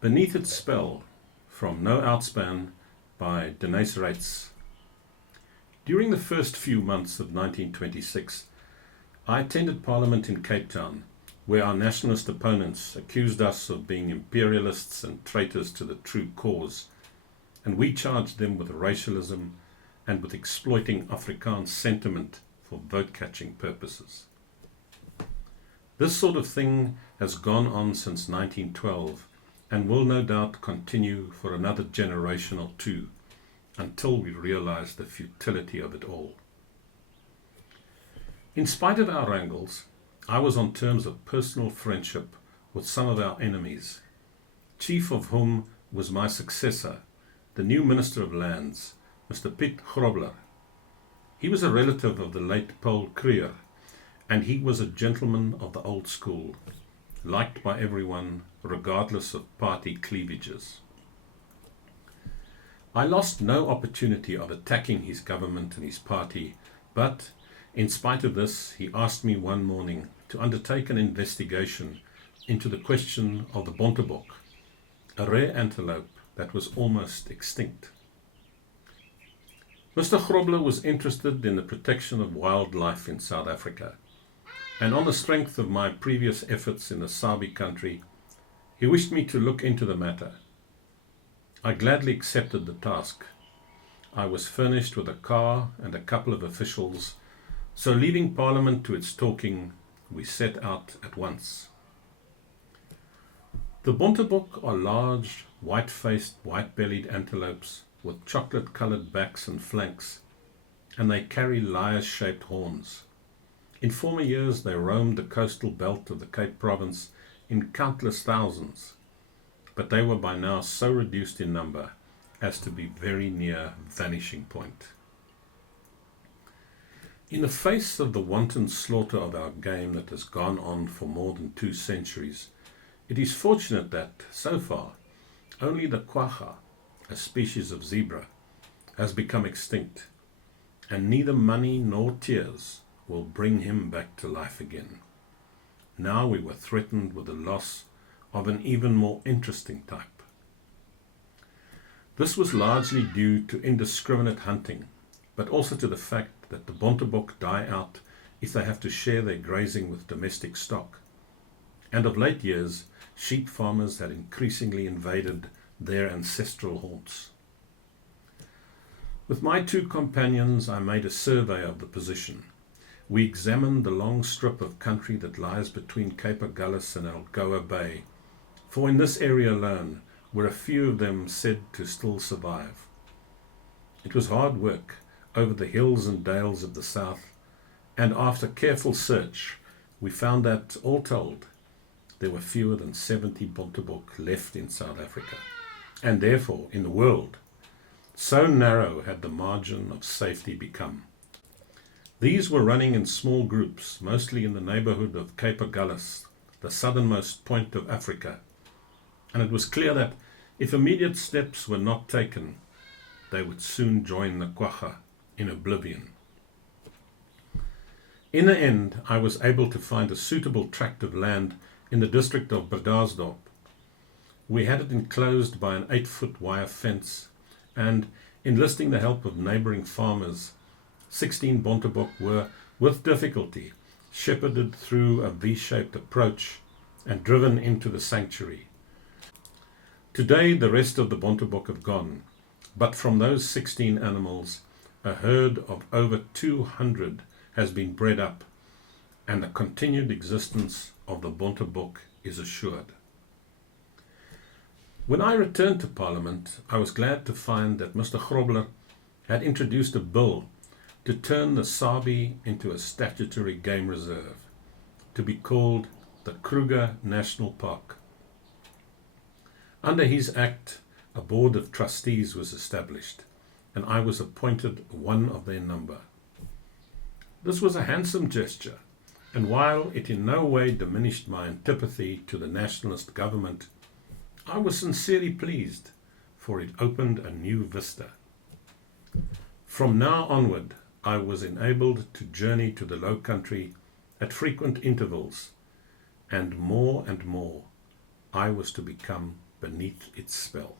Beneath its spell, from No Outspan by Deneys Reitz. During the first few months of 1926, I attended Parliament in Cape Town, where our nationalist opponents accused us of being imperialists and traitors to the true cause, and we charged them with racialism and with exploiting Afrikaans sentiment for vote-catching purposes. This sort of thing has gone on since 1912 and will no doubt continue for another generation or two until we realize the futility of it all. In spite of our wrangles, I was on terms of personal friendship with some of our enemies, chief of whom was my successor, the new Minister of Lands, Mr. Piet Grobler. He was a relative of the late Paul Kruger, and he was a gentleman of the old school, liked by everyone, regardless of party cleavages. I lost no opportunity of attacking his government and his party, but, in spite of this, he asked me one morning to undertake an investigation into the question of the bontebok, a rare antelope that was almost extinct. Mr. Grobler was interested in the protection of wildlife in South Africa, and on the strength of my previous efforts in the Sabi country, he wished me to look into the matter. I gladly accepted the task. I was furnished with a car and a couple of officials, so leaving Parliament to its talking, we set out at once. The bontebok are large, white-faced, white-bellied antelopes with chocolate-colored backs and flanks, and they carry lyre-shaped horns. In former years, they roamed the coastal belt of the Cape Province in countless thousands, but they were by now so reduced in number as to be very near vanishing point. In the face of the wanton slaughter of our game that has gone on for more than 2 centuries, it is fortunate that, so far, only the quagga, a species of zebra, has become extinct, and neither money nor tears will bring him back to life again. Now we were threatened with the loss of an even more interesting type. This was largely due to indiscriminate hunting, but also to the fact that the bontebok die out if they have to share their grazing with domestic stock. And of late years, sheep farmers had increasingly invaded their ancestral haunts. With my 2 companions, I made a survey of the position. We examined the long strip of country that lies between Cape Agulhas and Algoa Bay, for in this area alone were a few of them said to still survive. It was hard work over the hills and dales of the south, and after careful search, we found that, all told, there were fewer than 70 bontebok left in South Africa, and therefore in the world. So narrow had the margin of safety become. These were running in small groups, mostly in the neighborhood of Cape Agulhas, the southernmost point of Africa, and it was clear that if immediate steps were not taken, they would soon join the quagga in oblivion. In the end, I was able to find a suitable tract of land in the district of Bredasdorp. We had it enclosed by an 8-foot wire fence, and, enlisting the help of neighboring farmers, 16 bontebok were, with difficulty, shepherded through a V-shaped approach and driven into the sanctuary. Today, the rest of the bontebok have gone, but from those 16 animals, a herd of over 200 has been bred up, and the continued existence of the bontebok is assured. When I returned to Parliament, I was glad to find that Mr. Grobler had introduced a bill to turn the Sabi into a statutory game reserve, to be called the Kruger National Park. Under his act, a board of trustees was established, and I was appointed one of their number. This was a handsome gesture, and while it in no way diminished my antipathy to the nationalist government, I was sincerely pleased, for it opened a new vista. From now onward, I was enabled to journey to the Low Country at frequent intervals, and more I was to become beneath its spell.